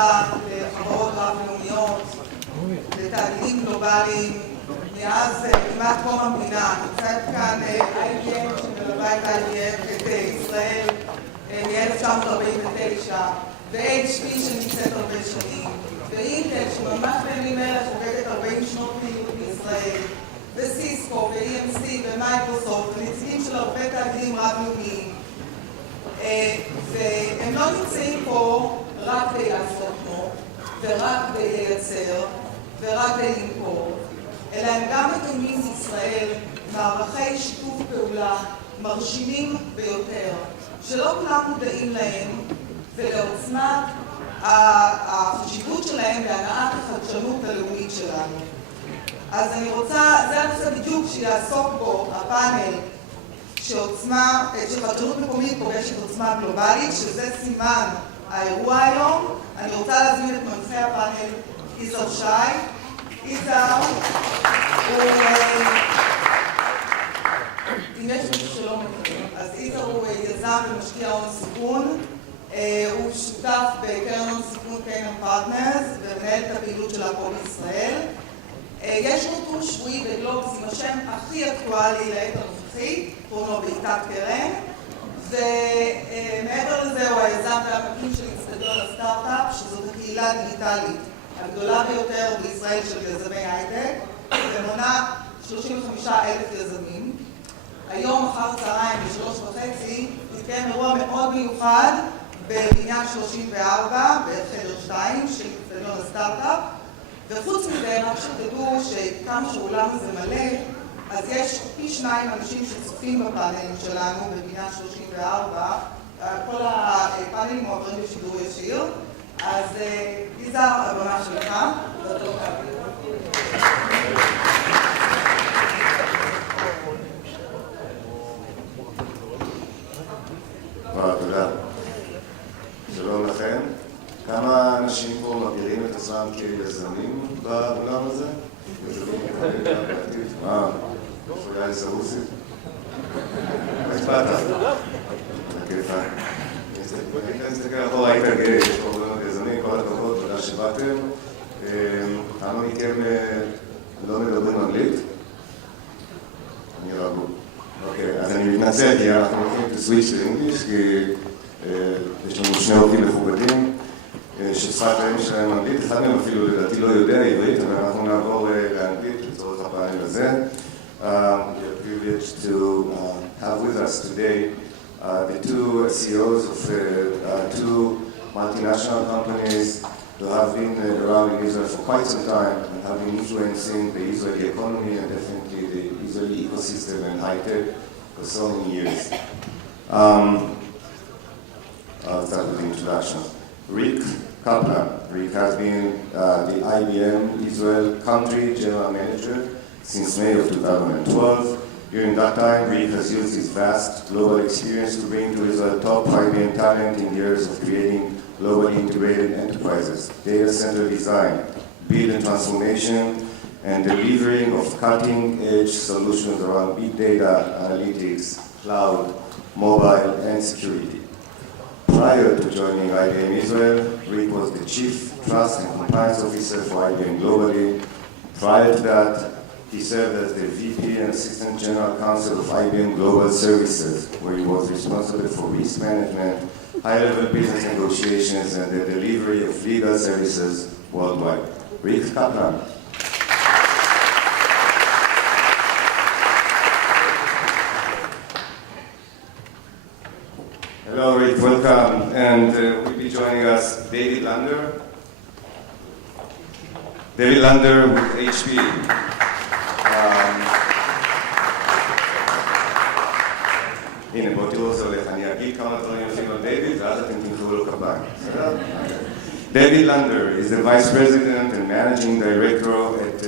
תמיכה לחברות רב-לאומיות, לתאגידים גלובליים, מאז כמעט קום המדינה. נמצאת כאן IBM שמלווה את IBM, את ישראל, מ-1949, ו-HP שנמצאת הרבה שנים, ואינטל שממש בימים אלה חוגגת 40 שנות פעילות בישראל, וסיסקו, ו-EMC, ומייקרוסופט, ונציגים של הרבה תאגידים רב-לאומיים. והם לא נמצאים פה רק כדי לעשות כמו, ורק כדי לייצר, ורק כדי למכור, אלא הם גם מקיימים בישראל מערכי שיתוף פעולה מרשימים ביותר, שלא כולם מודעים להם ולעוצמת החשיבות שלהם בהנעת החדשנות הלאומית שלנו. אז אני רוצה, זה הנושא בדיוק שיעסוק בו הפאנל, שחדשנות מקומית פוגשת עוצמה גלובלית, שזה סימן האירוע היום. אני רוצה להזמין את מנחה הפאנל, יזהר שי. יזהר הוא, אם יש מישהו שלא מכיר, אז יזהר הוא יזם ומשקיע הון סיכון. הוא שותף בקרן הון סיכון קיינון פרטנרס ומנהל את הפעילות שלה פה בישראל. יש לו טור שבועי בגלובס עם השם הכי אקטואלי לעת הנוכחית, קוראים לו בעיטת קרן, ומעבר לזה הוא היזם והמקים של אצטדיון הסטארט-אפ, שזאת הקהילה הדיגיטלית הגדולה ביותר בישראל של יזמי הייטק, ומונה 35,000 יזמים. היום אחר צהריים ב-3:30 יתקיים אירוע מאוד מיוחד בבניין 34 בחדר 2 של אצטדיון הסטארט-אפ. וחוץ מזה, רק שתדעו שכמה שהאולם הזה מלא, אז יש פי 2 אנשים שצופים בפאנלים שלנו בבניין 34. כל הפאנלים מועברים בשידור ישיר. אז יזהר, הבמה שלך. תודה. שלום לכם. כמה אנשים פה מכירים את עצמם כיזמים באולם הזה? יזמים יכולים גם להקטיב. אפשר לי סרוסית? הצבעת? כיפה. אני אסתכל אחורה, היית גאה, יש פה הרבה מאוד יזמים, כל הכבוד, תודה שבאתם. כמה מכם לא מדברים אנגלית? אני רגוע. אוקיי, אז אני מתנצל כי אנחנו הולכים את הסוויץ' לאנגליש, כי יש לנו שני עובדים מכובדים ששפת האם שלהם אנגלית, אחד מהם אפילו לדעתי לא יודע עברית, אבל אנחנו נעבור לאנגלית לצורך הפאנל הזה. We are privileged to have with us today the two CEOs of two multinational companies who have been around in Israel for quite some time and have been influencing the Israeli economy and definitely the Israeli ecosystem and high-tech for so many years. I'll start with the introduction. Rick Kaplan. Rick has been the IBM Israel Country General Manager since May of 2012. During that time, Rick has used his vast global experience to bring to Israel top IBM talent in the areas of creating globally integrated enterprises, data center design, build and transformation, and delivering of cutting-edge solutions around big data, analytics, cloud, mobile, and security. Prior to joining IBM Israel, Rick was the Chief Trust and Compliance Officer for IBM globally. Prior to that, he served as the VP and Assistant General Counsel of IBM Global Services, where he was responsible for risk management, high-level business negotiations, and the delivery of legal services worldwide. Rick Kaplan. Hello, Rick, welcome. And will be joining us David Lander. David Lander with HP. הנה, בוא תראו זה הולך. אני אגיד כמה דברים יפים על דיוויד, ואז אתם תמחאו לו כפיים. בסדר? David Lander is the Vice President and Managing Director at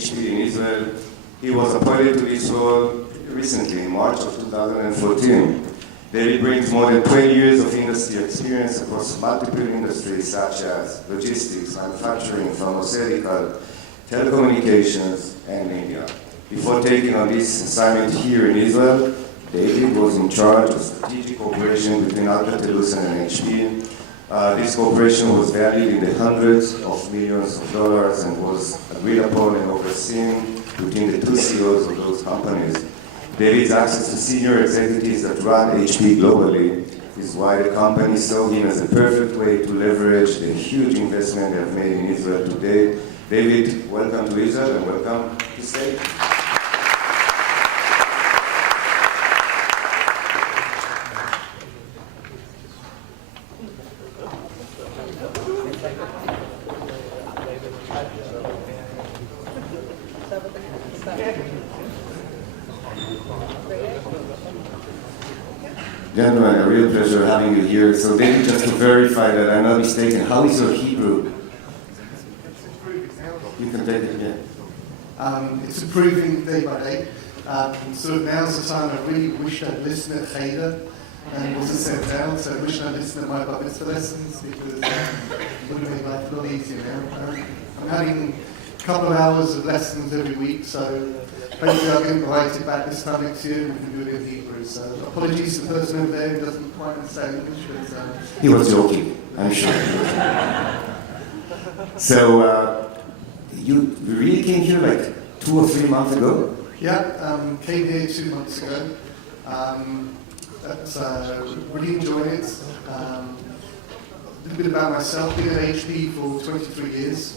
HP in Israel. He was appointed to this role recently, in March of 2014. David brings more than 20 years of industry experience across multiple industries such as logistics, manufacturing, pharmaceutical, telecommunications, and media. Before taking on this assignment here in Israel, David was in charge of strategic cooperation between Alcatel-Lucent and HP, This cooperation was valued in the hundreds of millions of dollars and was agreed upon and overseen between the two CEOs of those companies. David's access to senior executives that run HP globally is why the company saw him as a perfect way to leverage the huge investment they have made in Israel today. David, welcome to Israel and welcome to stage. Gentlemen, a real pleasure having you here. So David, just to verify that I'm not mistaken, how is your Hebrew? You can take it again. It's improving day by day. Sort of now's the time I really wish I'd listened at Cheder and wasn't sent down, so I wish I'd listened at my bar mitzvah lessons because it would have made life a lot easier now. I'm having a couple of hours of lessons every week, so hopefully I'll get invited back this time next year and we can do it in Hebrew. So apologies to the person over there who doesn't quite understand English. But, He was joking, I'm sure. So you really came here like 2 or 3 months ago? Yeah, came here 2 months ago. Really enjoyed it. A little bit about myself, been at HP for 23 years.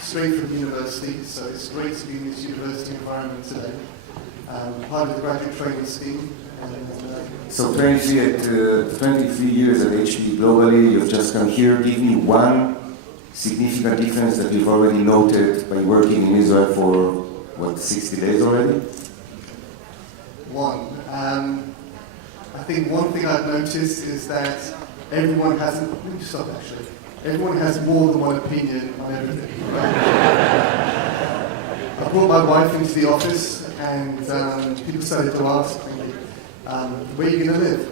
Straight from university, so it's great to be in this university environment today. Part of the graduate training scheme. So 23 years at HP globally, you've just come here. Give me one significant difference that you've already noted by working in Israel for, 60 days already? One. I think one thing I've noticed is that everyone has, let me stop actually. Everyone has more than one opinion on everything. Right? I brought my wife into the office and people started to ask me, where are you going to live?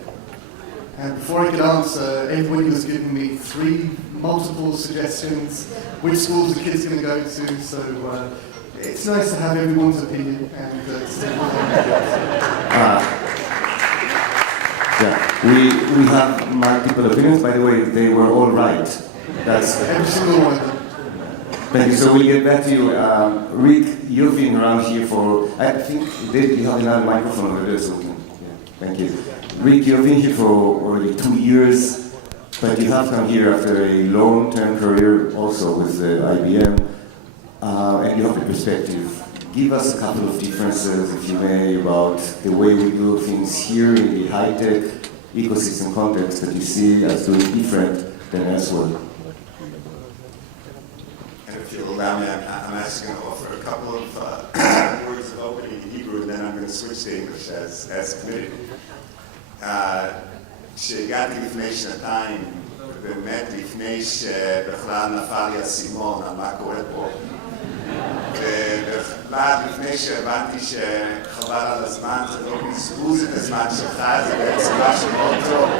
And before I could answer, everybody was giving me 3 multiple suggestions, which schools the kids going to go to, so it's nice to have everyone's opinion and stay Yeah, we have multiple opinions. By the way, they were all right. That's every single one of them. Thank you. So we'll get back to you. Rick, you've been around here for, I think, you have another microphone over there, so we can, thank you. Rick, you've been here for already 2 years, but you have come here after a long-term career also with IBM, and you have a perspective. Give us a couple of differences, if you may, about the way we do things here in the high-tech ecosystem context that you see as doing different than elsewhere. And if you'll allow me, I'm actually going to offer a couple of words of opening in Hebrew, and then I'm going to switch to English as committed. כשהגעתי לפני שנתיים, באמת לפני שבכלל נפל לי הסימון על מה קורה פה, ובכלל לפני שהבנתי שחבל על הזמן, זה לא בזבוז את הזמן שלך, זה בעצם משהו מאוד טוב.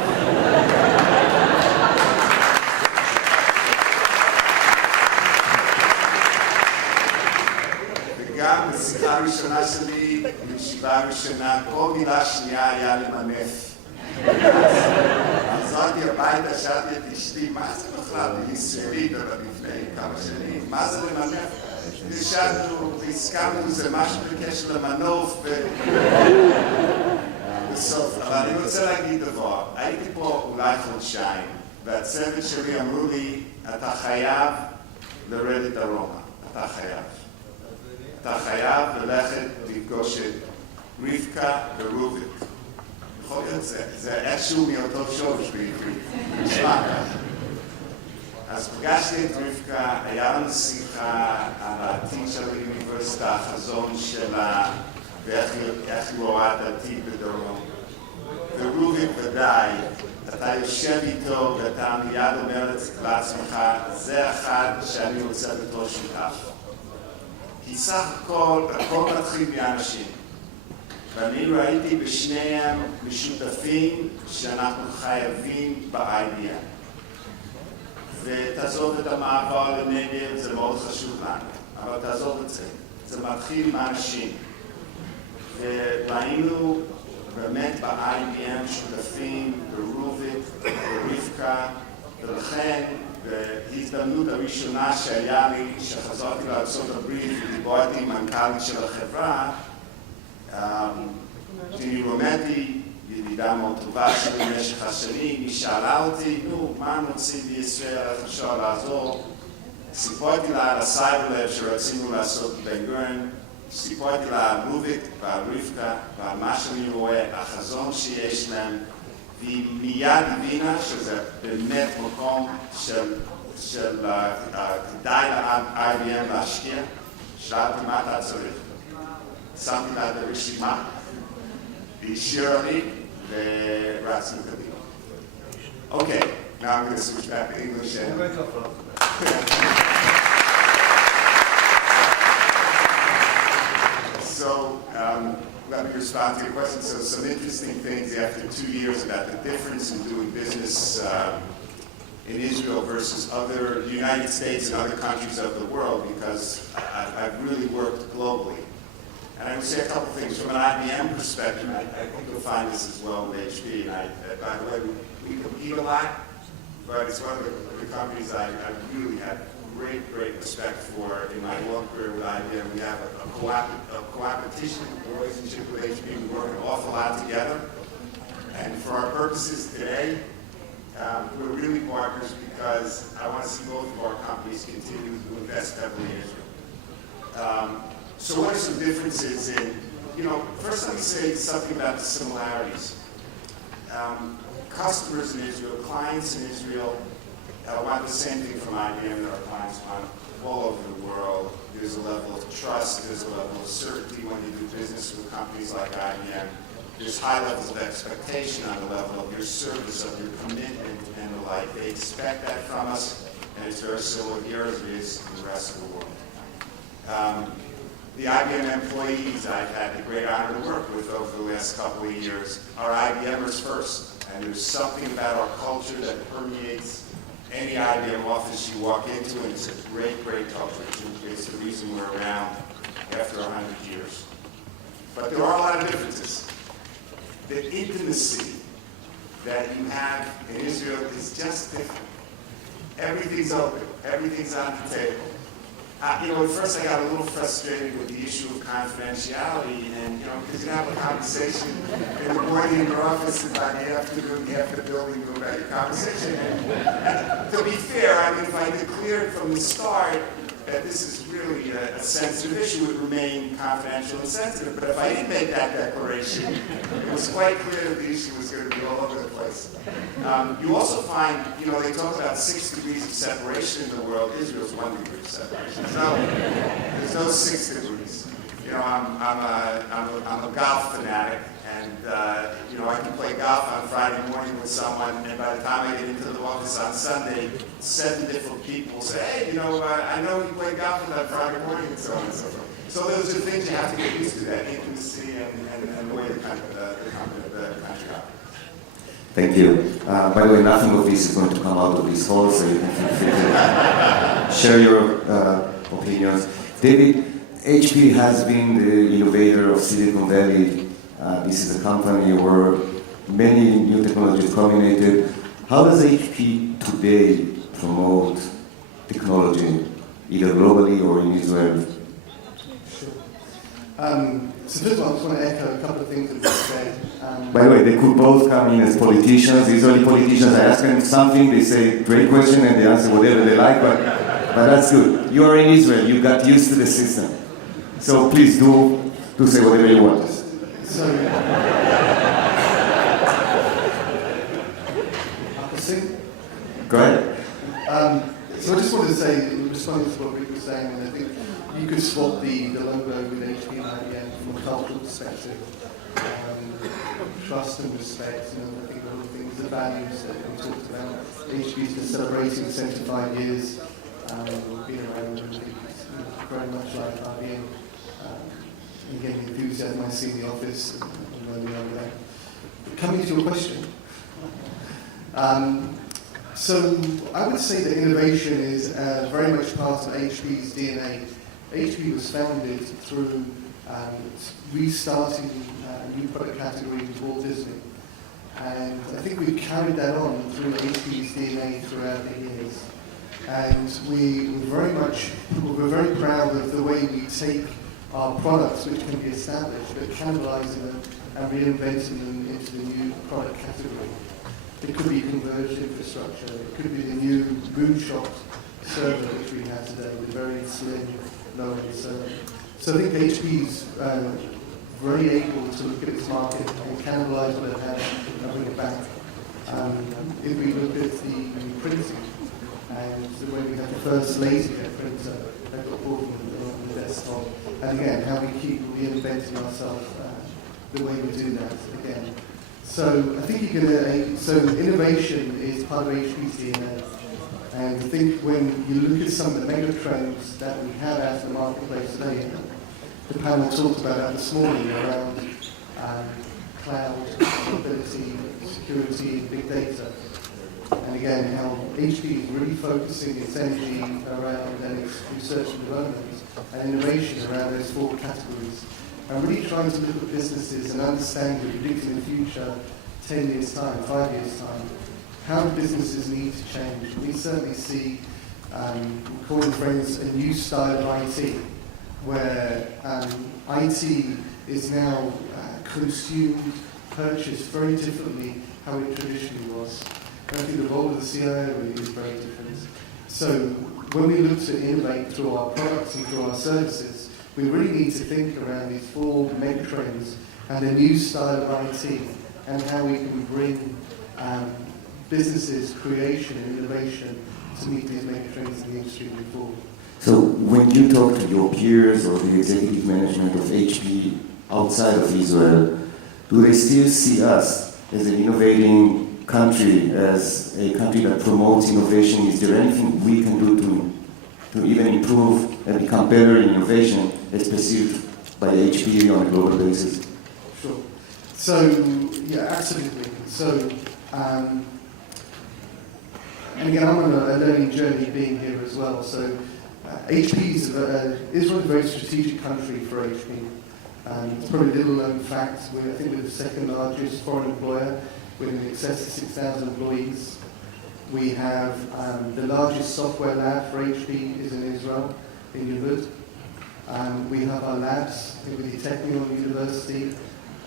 וגם בשיחה הראשונה שלי, בישיבה הראשונה, כל מילה שנייה היה למנף. חזרתי הביתה, שאלתי את אשתי, מה זה בכלל? היא ישראלית, אבל לפני כמה שנים, מה זה למנף? נשאלנו והסכמנו, זה משהו בקשר למנוף בסוף. אבל אני רוצה להגיד דבר, הייתי פה אולי חודשיים, והצוות שלי אמרו לי, אתה חייב לרדת דרומה, אתה חייב. אתה חייב ללכת לפגוש את רבקה ורוביק. יכול להיות, זה איכשהו מאותו שורש בעברית, נשמע ככה. אז פגשתי את רבקה, היה לנו שיחה על העתיד של האוניברסיטה, החזון שלה, ואיך היא רואה את העתיד בדרום. ורוביק ודאי, אתה יושב איתו ואתה מיד אומר לעצמך, זה אחד שאני רוצה בתור שותף. כי סך הכל מתחיל מאנשים. ואני ראיתי בשניהם משותפים שאנחנו חייבים ב-IBM. ותעזוב את המעבר לנגב, זה מאוד חשוב לנו, אבל תעזוב את זה. זה מתחיל עם האנשים. וראינו באמת ב-IBM שותפים ברוביק, ברבקה, ולכן, בהזדמנות הראשונה שהיה לי, שחזרתי לארצות הברית ודיברתי עם מנכ"לית של החברה, ג'יני רומנטי, ידידה מאוד טובה שלי במשך השנים, היא שאלה אותי, נו, מה מוצאים בישראל, איך אפשר לעזור? סיפרתי לה על הסייברלב שרצינו לעשות בבן-גוריון, סיפרתי לה על מוביק ועל רבקה ועל מה שאני רואה, החזון שיש להם, והיא מיד הבינה שזה באמת מקום של כדאי ל-IBM להשקיע. שאלתי מה אתה צריך? שמתי לה את הרשימה, והיא השאירה לי ורצנו קדימה. Okay, now I'm going to switch back to English. So, let me respond to your question. So, some interesting things after 2 years about the difference in doing business in Israel versus other United States and other countries of the world, because I've really worked globally. And I would say a couple things. From an IBM perspective, I think you'll find this as well with HP. And by the way, we compete a lot, but it's one of the companies I really have great respect for in my long career with IBM. We have a coopetition relationship with HP. We work an awful lot together. And for our purposes today, we're really partners because I want to see both of our companies continue to invest heavily in Israel. So what are some differences in, first let me say something about the similarities. Customers in Israel, clients in Israel, want the same thing from IBM that our clients want all over the world. There's a level of trust, there's a level of certainty when you do business with companies like IBM. There's high levels of expectation on the level of your service, of your commitment, and the like. They expect that from us, and it's very similar here as it is in the rest of the world. The IBM employees I've had the great honor to work with over the last couple of years are IBMers first. And there's something about our culture that permeates any IBM office you walk into, and it's a great culture. It's the reason we're around after 100 years. But there are a lot of differences. The intimacy that you have in Israel is just different. Everything's open. Everything's on the table. At first I got a little frustrated with the issue of confidentiality, and, because you have a conversation in the morning in your office, and by the afternoon, you have the building go about your conversation. And to be fair, if I declared from the start that this is really a sensitive issue, it would remain confidential and sensitive. But if I didn't make that declaration, it was quite clear that the issue was going to be all over the place. You also find, they talk about 6 degrees of separation in the world. Israel's 1 degree of separation. There's no 6 degrees. I'm a golf fanatic, and I can play golf on Friday morning with someone, and by the time I get into the office on Sunday, 7 different people say, hey, I know you play golf on Friday morning, and so on and so forth. So those are things you have to get used to, that intimacy and the way the country operates. Thank you. By the way, nothing of this is going to come out of this hall, so you can feel free to share your opinions. David, HP has been the innovator of Silicon Valley. This is a company where many new technologies culminated. How does HP today promote technology, either globally or in Israel? So first of all, I just want to echo a couple of things that you said. By the way, they could both come in as politicians. Israeli politicians, I ask them something, they say, great question, and they answer whatever they like, but that's good. You are in Israel, you got used to the system. So please do say whatever you want. So, go ahead. So I just wanted to say, responding to what Rick was saying, and I think you could swap the logo with HP and IBM from a cultural perspective. Trust and respect, I think all the things, the values that we talked about. HP's been celebrating 75 years. We've been around, and I think it's very much like IBM. Again, the enthusiasm I see in the office and where we are there. Coming to your question. So I would say that innovation is very much part of HP's DNA. HP was founded through restarting a new product category with Walt Disney. And I think we've carried that on through HP's DNA throughout the years. And we're very proud of the way we take our products, which can be established, but cannibalizing them and reinventing them into the new product category. It could be converged infrastructure, it could be the new moonshot server which we have today with very slim, low-end server. So I think HP's very able to look at its market and cannibalize what it has and bring it back. If we look at the printing and the way we have the first laserjet printer that got bought on the desktop, and again, how we keep reinventing ourselves the way we do that again. So I think so innovation is part of HP's DNA. And I think when you look at some of the mega trends that we have out in the marketplace today, the panel talked about that this morning around cloud, mobility, security, big data. And again, how HP is really focusing its energy around and its research and development and innovation around those 4 categories. And really trying to look at businesses and understand and predict in the future, 10 years' time, 5 years' time, how businesses need to change. We certainly see, calling friends, a new style of IT, where IT is now consumed, purchased very differently how it traditionally was. And I think the role of the CIO really is very different. So when we look to innovate through our products and through our services, we really need to think around these 4 mega trends and a new style of IT and how we can bring businesses, creation and innovation to meet these mega trends in the industry moving forward. So when you talk to your peers or the executive management of HP outside of Israel, do they still see us as an innovating country, as a country that promotes innovation? Is there anything we can do to even improve and become better in innovation as perceived by HP on a global basis? Sure. So, yeah, absolutely. So, and again, I'm on a learning journey being here as well. So, HP is Israel is a very strategic country for HP. It's probably a little known fact. I think we're the 2nd largest foreign employer with in excess of 6,000 employees. We have the largest software lab for HP is in Israel, in Yavud. We have our labs with the Technion University.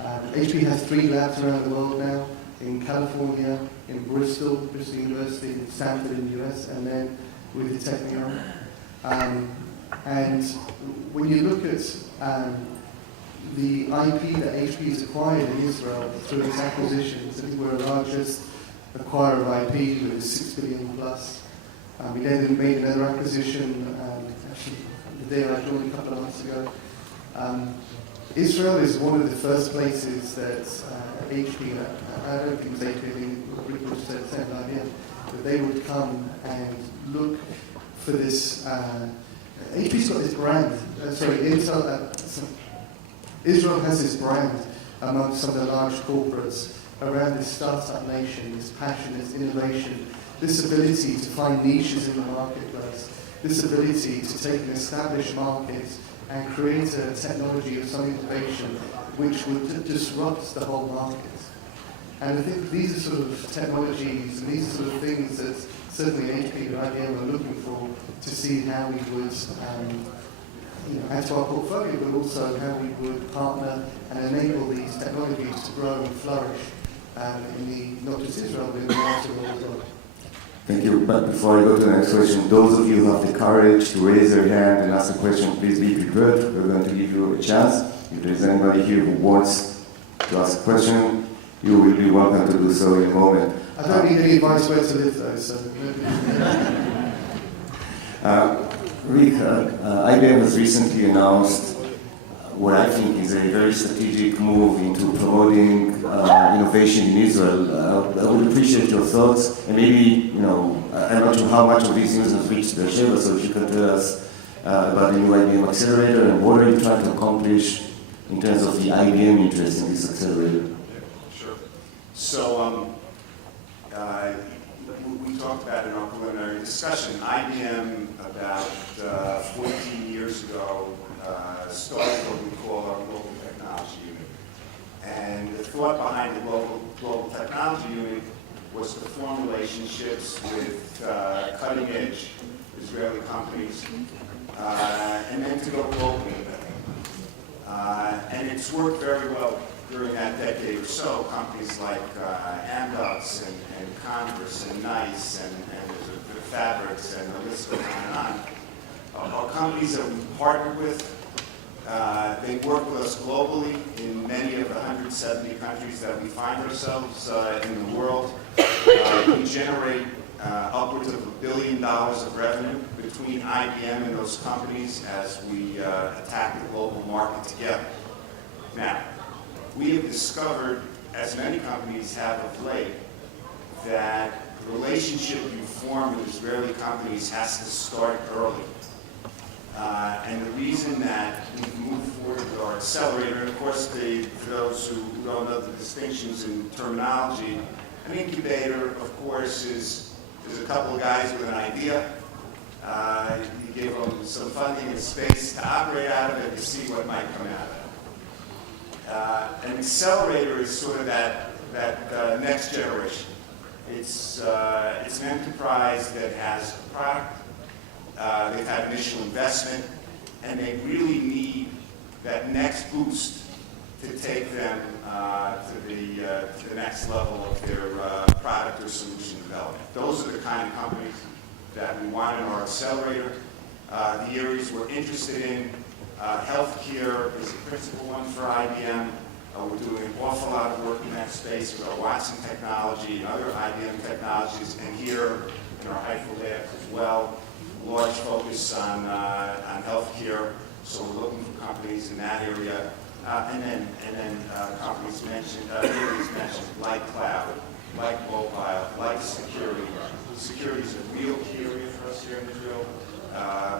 HP has 3 labs around the world now, in California, in Bristol University, in Stanford in the US, and then with the Technion. And when you look at the IP that HP has acquired in Israel through its acquisitions, I think we're the largest acquirer of IP with 6 billion plus. We then made another acquisition, actually the day I joined a couple of months ago. Israel is one of the first places that HP, I don't think it was HP, I think Rick Bush said IBM, that they would come and look for this. HP's got this brand, Israel has this brand amongst some of the large corporates around this startup nation, this passion, this innovation, this ability to find niches in the marketplace, this ability to take an established market and create a technology of some innovation which would disrupt the whole market. And I think these are sort of technologies and these are sort of things that certainly HP and IBM are looking for to see how we would add to our portfolio, but also how we would partner and enable these technologies to grow and flourish in not just Israel, but in the wider world as well. Thank you. But before I go to the next question, those of you who have the courage to raise their hand and ask a question, please be prepared. We're going to give you a chance. If there's anybody here who wants to ask a question, you will be welcome to do so in a moment. I don't need any advice where to live though, so... Rick, IBM has recently announced what I think is a very strategic move into promoting innovation in Israel. I would appreciate your thoughts, and maybe, I'm not sure how much of these news has reached the Sheva, so if you can tell us about the new IBM accelerator and what are you trying to accomplish in terms of the IBM interest in this accelerator? Sure. So, we talked about in our preliminary discussion, IBM about 14 years ago started what we call our Global Technology Unit. And the thought behind the Global Global Technology Unit was to form relationships with cutting-edge Israeli companies, and then to go globally with them. And it's worked very well during that decade or so. Companies like Amdocs and Converse and Nice and the Fabrics and the list goes on are companies that we partnered with. They work with us globally in many of the 170 countries that we find ourselves in the world. We generate upwards of $1 billion of revenue between IBM and those companies as we attack the global market together. Now, we have discovered, as many companies have of late, that the relationship you form with Israeli companies has to start early. And the reason that we've moved forward with our accelerator, and of course, for those who don't know the distinctions in terminology, an incubator, of course, is a couple of guys with an idea. You give them some funding and space to operate out of it to see what might come out of it. An accelerator is sort of that next generation. It's an enterprise that has a product. They've had initial investment, and they really need that next boost to take them to the next level of their product or solution development. Those are the kind of companies that we want in our accelerator. The areas we're interested in, healthcare is a principal one for IBM. We're doing an awful lot of work in that space with our Watson technology and other IBM technologies, and here in our Haifa labs as well. Large focus on healthcare, so we're looking for companies in that area, and then companies mentioned, areas mentioned like cloud, like mobile, like security. Security is a real key area for us here in Israel.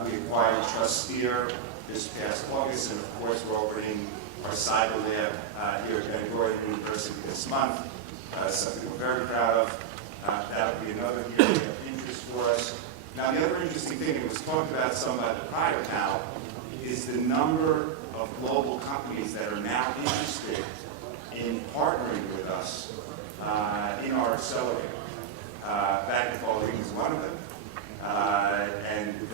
We acquired Trusteer this past August, and of course we're opening our cyber lab here at Ben-Gurion University this month. Something we're very proud of. That'll be another area of interest for us. Now, the other interesting thing, it was talked about some by the prior panel, is the number of global companies that are now interested in partnering with us in our accelerator. Bank of All is one of them. And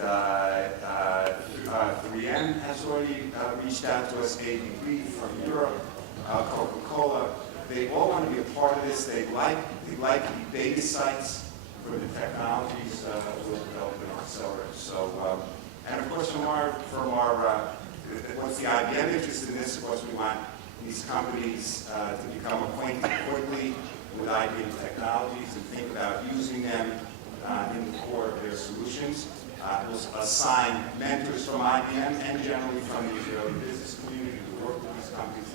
3M has already reached out to us, ABB from Europe, Coca-Cola. They all want to be a part of this. They like the beta sites for the technologies we'll develop in our accelerator. So, and of course, from our what's the IBM interest in this? Of course, we want these companies to become acquainted quickly with IBM technologies and think about using them in the core of their solutions. We'll assign mentors from IBM and generally from the Israeli business community to work with these companies.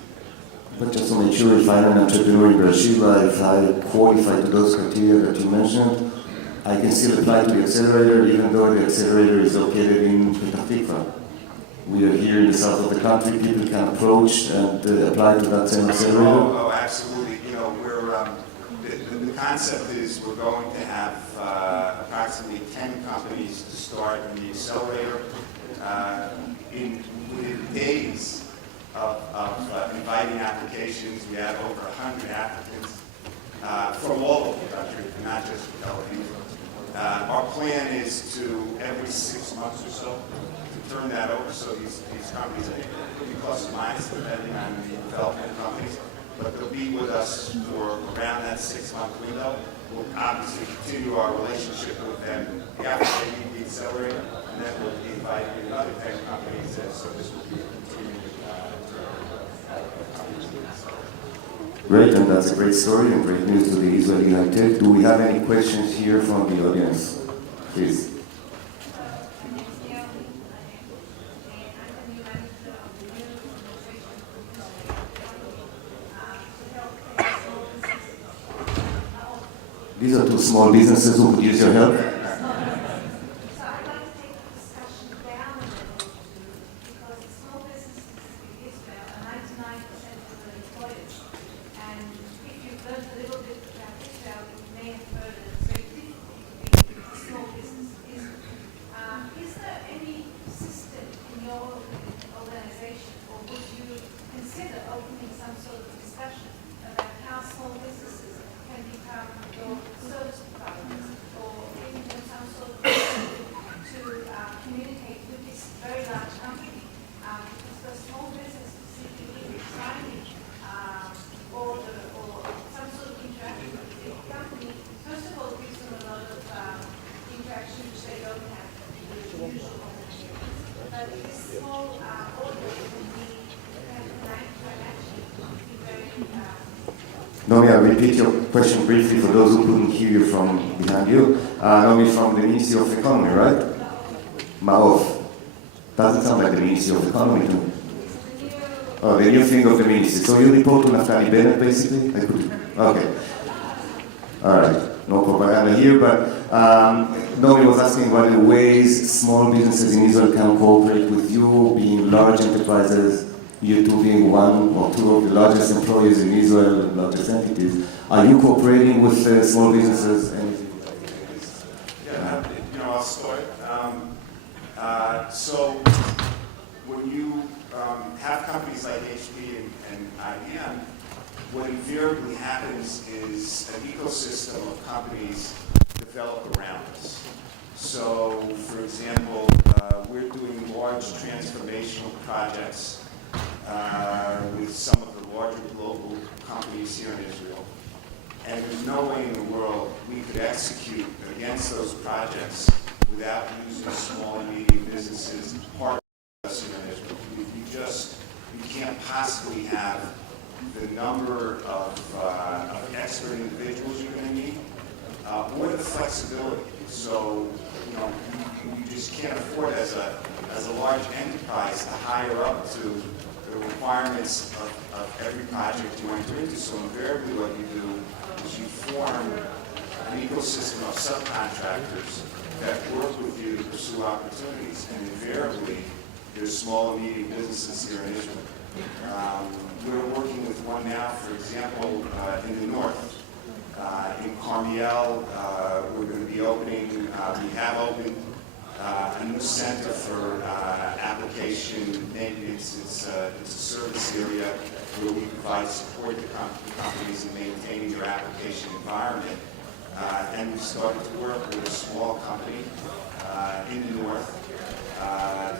But just to make sure, if I'm an entrepreneur in Beersheba, if I qualify to those criteria that you mentioned, I can still apply to the accelerator, even though the accelerator is located in Petah Tikva. We are here in the south of the country. People can approach and apply to that same accelerator. Oh, absolutely. You know, the concept is we're going to have approximately 10 companies to start in the accelerator. Within days of inviting applications, we have over 100 applicants from all over the country, not just from Tel Aviv. Our plan is to, every 6 months or so, to turn that over. So these companies, I think, will be plus or minus depending on the development of companies, but they'll be with us for around that 6-month window. We'll obviously continue our relationship with them after they leave the accelerator, and then we'll be inviting another 10 companies, and so this will be a continuing companies in the accelerator. Great, and that's a great story and great news to the Israeli high tech. Do we have any questions here from the audience? Please. These are two small businesses who could use your help. Consider opening some sort of discussion about how small businesses Nomi, I'll repeat your question briefly for those who couldn't hear you from behind you. Nomi from the Ministry of Economy, right? Ma'of. Doesn't sound like the Ministry of Economy to me. Oh, the new thing of the ministry. So you report to Naftali Bennett, basically? Okay. All right. No propaganda here, but nobody was asking what are the ways small businesses in Israel can cooperate with you, being large enterprises, you two being one or two of the largest employers in Israel, largest entities. Are you cooperating with small businesses? Yeah, I'll start. So when you have companies like HP and IBM, what invariably happens is an ecosystem of companies develop around us. So, for example, we're doing large transformational projects with some of the larger global companies here in Israel. And there's no way in the world we could execute against those projects without using small and medium businesses partners us here in Israel. You can't possibly have the number of expert individuals you're going to need, or the flexibility. So, you just can't afford as a large enterprise to hire up to the requirements of every project you enter into. So invariably what you do is you form an ecosystem of subcontractors that work with you to pursue opportunities. And invariably, there's small and medium businesses here in Israel. We're working with one now, for example, in the north. In Carmiel, we're going to be opening, we have opened a new center for application maintenance. It's a service area where we provide support to companies in maintaining their application environment. And we started to work with a small company in the north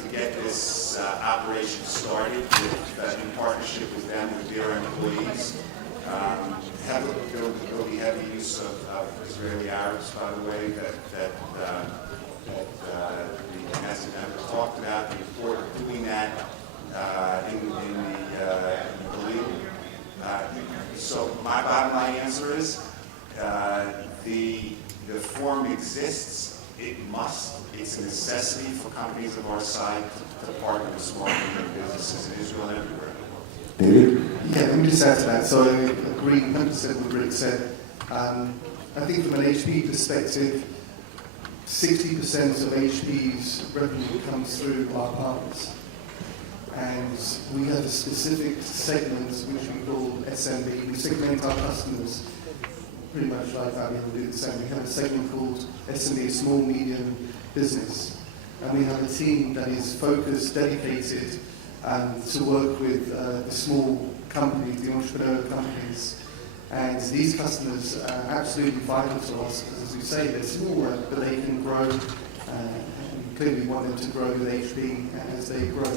to get this operation started in partnership with them, with their employees. There'll be heavy use of Israeli Arabs, by the way, that the Knesset member talked about, the importance of doing that in the legal. So my bottom line answer is the form exists. It's a necessity for companies of our size to partner with small and medium businesses in Israel and everywhere. David? Yeah, let me just add to that. So I agree 100% with what Rick said. I think from an HP perspective, 60% of HP's revenue comes through our partners. And we have a specific segment which we call SMB. We segment our customers pretty much like Fabian will do the same. We have a segment called SMB, small medium business. And we have a team that is focused, dedicated to work with the small companies, the entrepreneurial companies. And these customers are absolutely vital to us because, as we say, they're smaller, but they can grow. And clearly we want them to grow with HP as they grow.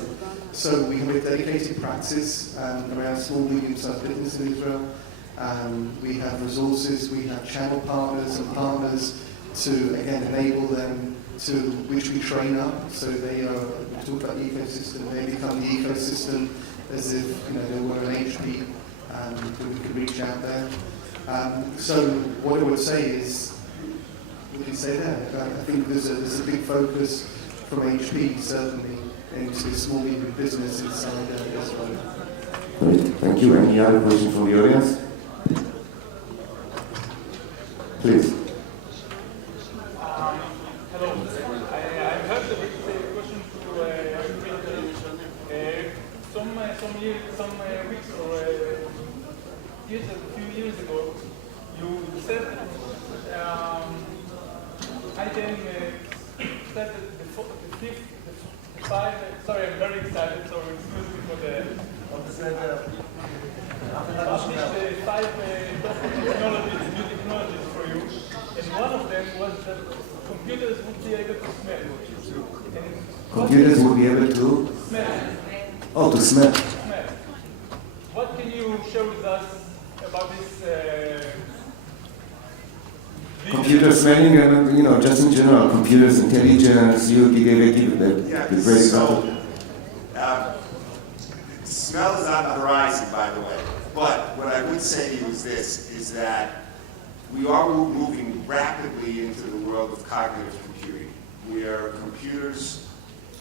So we have a dedicated practice around small, medium-sized business in Israel. We have resources, we have channel partners and partners to, again, enable them to, which we train up. So they are, we talk about the ecosystem, they become the ecosystem as if, they were an HP, that we could reach out there. So what I would say is, what do you say there? I think there's a big focus from HP, certainly, into small medium business inside Israel. Great, thank you. Any other questions from the audience? Please. Hello. I heard a question to some weeks or a few years ago, you said item said sorry, I'm very excited, so excuse me for the published 5 new technologies for you, and one of them was that computers would be able to smell. Computers would be able to? Smell. Oh, to smell. Smell. What can you share with us about this? Computer smelling and, just in general, computers intelligence, you give the great example. Smell is on the horizon, by the way. But what would say to you is this, is that we are moving rapidly into the world of cognitive computing, where computers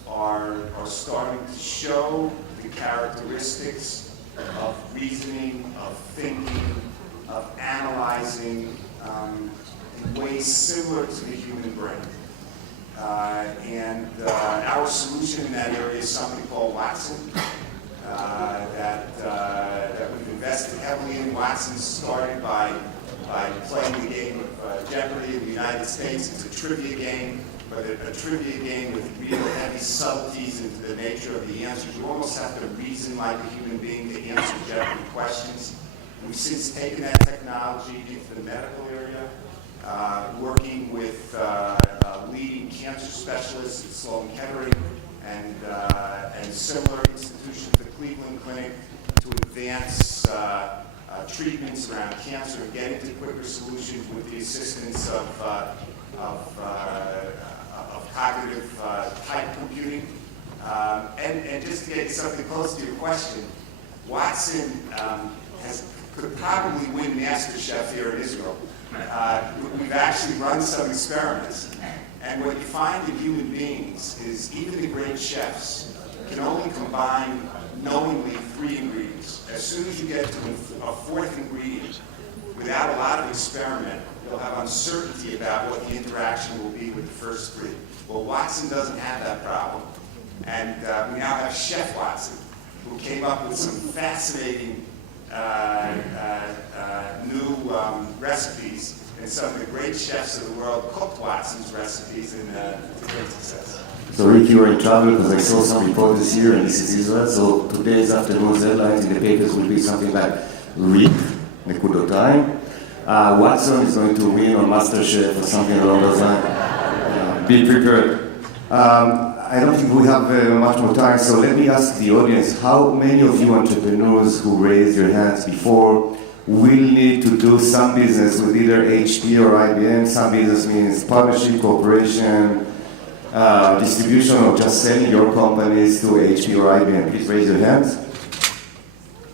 are starting to show the characteristics of reasoning, of thinking, of analyzing in ways similar to the human brain. And our solution in that area is something called Watson, that we've invested heavily in. Watson started by playing the game of Jeopardy in the United States. It's a trivia game, but a trivia game with real heavy subtleties into the nature of the answers. You almost have to reason like a human being to answer Jeopardy questions. We've since taken that technology into the medical area, working with leading cancer specialists at Sloan Kettering and similar institutions, the Cleveland Clinic, to advance treatments around cancer and getting to quicker solutions with the assistance of cognitive type computing. And just to get something close to your question, Watson could probably win MasterChef here in Israel. We've actually run some experiments, and what you find in human beings is even the great chefs can only combine knowingly 3 ingredients. As soon as you get to a 4th ingredient, without a lot of experiment, you'll have uncertainty about what the interaction will be with the first 3. Well, Watson doesn't have that problem, and we now have Chef Watson, who came up with some fascinating new recipes, and some of the great chefs of the world cooked Watson's recipes in great success. So Rick, you were in trouble because I saw some reports this year, and this is Israel, so today's afternoon's headlines in the papers will be something like Rick, Nekudotai. Watson is going to win on MasterChef or something along those lines. Be prepared. I don't think we have much more time, so let me ask the audience, how many of you entrepreneurs who raised your hands before will need to do some business with either HP or IBM? Some business means partnership, cooperation, distribution, or just selling your companies to HP or IBM. Please raise your hands.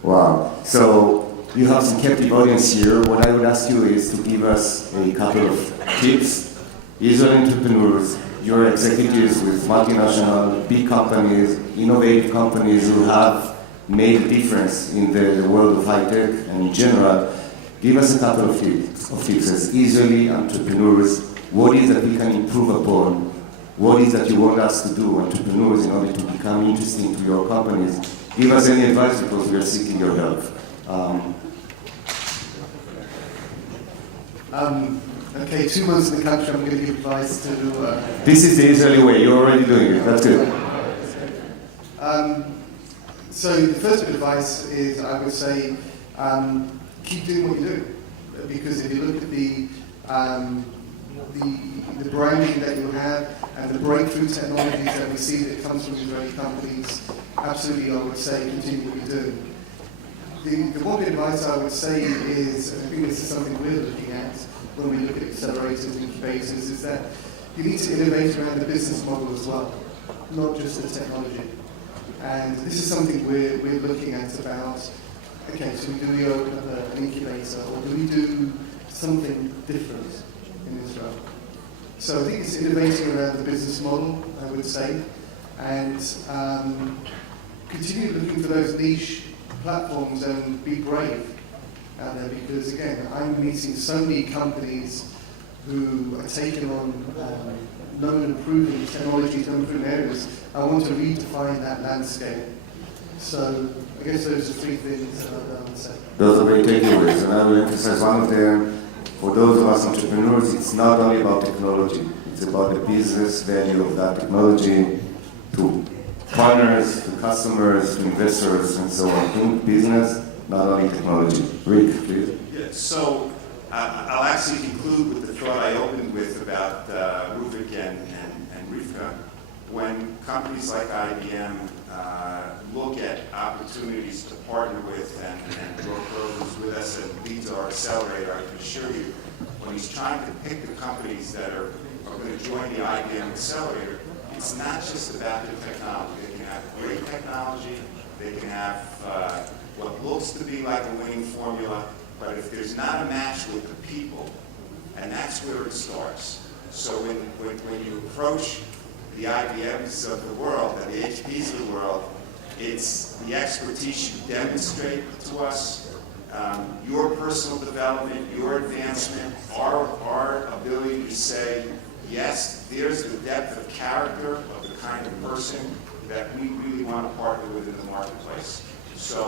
Wow. So you have some captive audience here. What I would ask you is to give us a couple of tips. Israeli entrepreneurs, your executives with multinational, big companies, innovative companies who have made a difference in the world of high tech and in general, give us a couple of tips as Israeli entrepreneurs. What is that we can improve upon? What is that you want us to do, entrepreneurs, in order to become interesting to your companies? Give us any advice because we are seeking your help. Okay, 2 months in the country, I'm going to give advice to... This is the Israeli way. You're already doing it. That's good. So the first bit of advice is, I would say, keep doing what you do. Because if you look at the branding that you have and the breakthrough technologies that we see that comes from Israeli companies, absolutely, I would say, continue what you're doing. The one bit of advice I would say is, and I think this is something we're looking at when we look at accelerators and incubators, is that you need to innovate around the business model as well, not just the technology. And this is something we're looking at about, okay, so do we open up an incubator, or do we do something different in Israel? So I think it's innovating around the business model, I would say, and continue looking for those niche platforms and be brave out there, because again, I'm meeting so many companies who are taking on known and proven technologies, known and proven areas. I want to redefine that landscape. So I guess those are 3 things that I would say. Those are great takeaways, and I will emphasize one of them. For those of us entrepreneurs, it's not only about technology. It's about the business value of that technology to partners, to customers, to investors, and so on. Think business, not only technology. Rick, please. Yeah, so I'll actually conclude with the thought I opened with about Ruvik and Rivka. When companies like IBM look at opportunities to partner with, and George who's with us and leads our accelerator, I can assure you, when he's trying to pick the companies that are going to join the IBM accelerator, it's not just about the technology. They can have great technology, they can have what looks to be like a winning formula, but if there's not a match with the people, and that's where it starts. So when you approach the IBMs of the world and the HPs of the world, it's the expertise you demonstrate to us, your personal development, your advancement, our ability to say, yes, there's the depth of character of the kind of person that we really want to partner with in the marketplace. So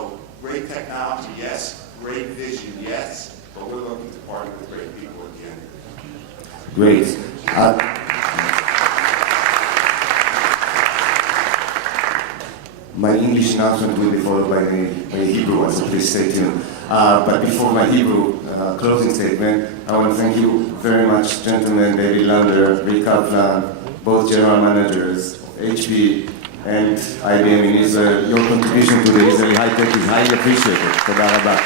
great technology, yes. Great vision, yes. But we're looking to partner with great people at the end. Great. My English announcement will be followed by my Hebrew one, so please stay tuned. But before my Hebrew closing statement, I want to thank you very much, gentlemen, David Lander, Rick Kaplan, both general managers, HP, and IBM in Israel. Your contribution to the Israeli high-tech is highly appreciated. תודה רבה.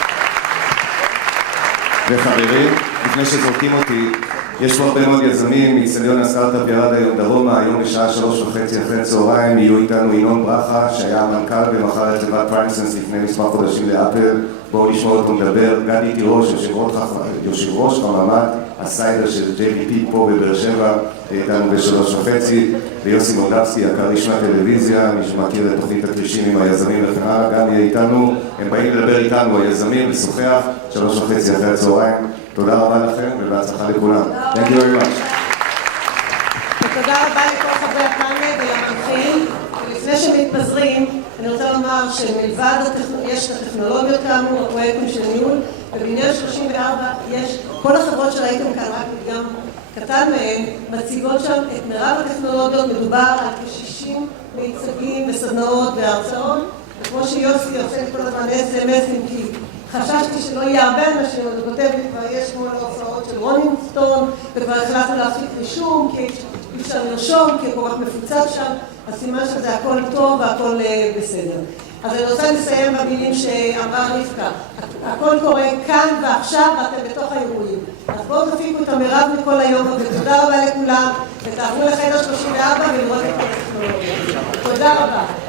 וחברים, לפני שזורקים אותי, יש פה הרבה מאוד יזמים, מאצטדיון הסטארט-אפ ירד היום דרומה, היום בשעה 3:30 אחרי צהריים, יהיו איתנו ינון ברכה, שהיה המנכ"ל ומכר את חברת פריינסנס לפני מספר חודשים לאפל. בואו נשמע אותו מדבר. גדי תירוש, יושב ראש חממת הסייבר של JVP פה בבאר שבע, איתנו ב3:30, ויוסי מודבסקי, יקר איש מהטלוויזיה, מי שמכיר את תוכנית הכרישים עם היזמים וכן הלאה, גם יהיה איתנו. הם באים לדבר איתנו, היזמים, לשוחח, 3:30 אחרי הצהריים. תודה רבה לכם ובהצלחה לכולם. Thank you very much. ותודה רבה לכל חברי הפאנל ולמנחים. ולפני שמתפזרים, אני רוצה לומר שמלבד יש את הטכנולוגיות כאמור, הפרויקטים של ניהול, ובעניין 34 יש, כל החברות שראיתם כאן, רק גם קטן מהן, מציגות שם את מרב הטכנולוגיות. מדובר על כ-60 מיצגים וסדנאות והרצאות, וכמו שיוסי עושה כל הזמן SMSים, כי חששתי שלא יהיה הרבה אנשים, אבל הוא כותב לי כבר יש כמו להופעות של רולינג סטון, וכבר החלטנו להפסיק רישום, כי אי אפשר לרשום, כי כל כך מפוצץ שם, אז סימן שזה הכל טוב והכל בסדר. אז אני רוצה לסיים במילים שאמרה רבקה. הכל קורה כאן ועכשיו, ואתם בתוך האירועים. אז בואו תפיקו את המרב מכל היום, ותודה רבה לכולם, ותעברו לחדר 34 ולראות את הטכנולוגיה. תודה רבה.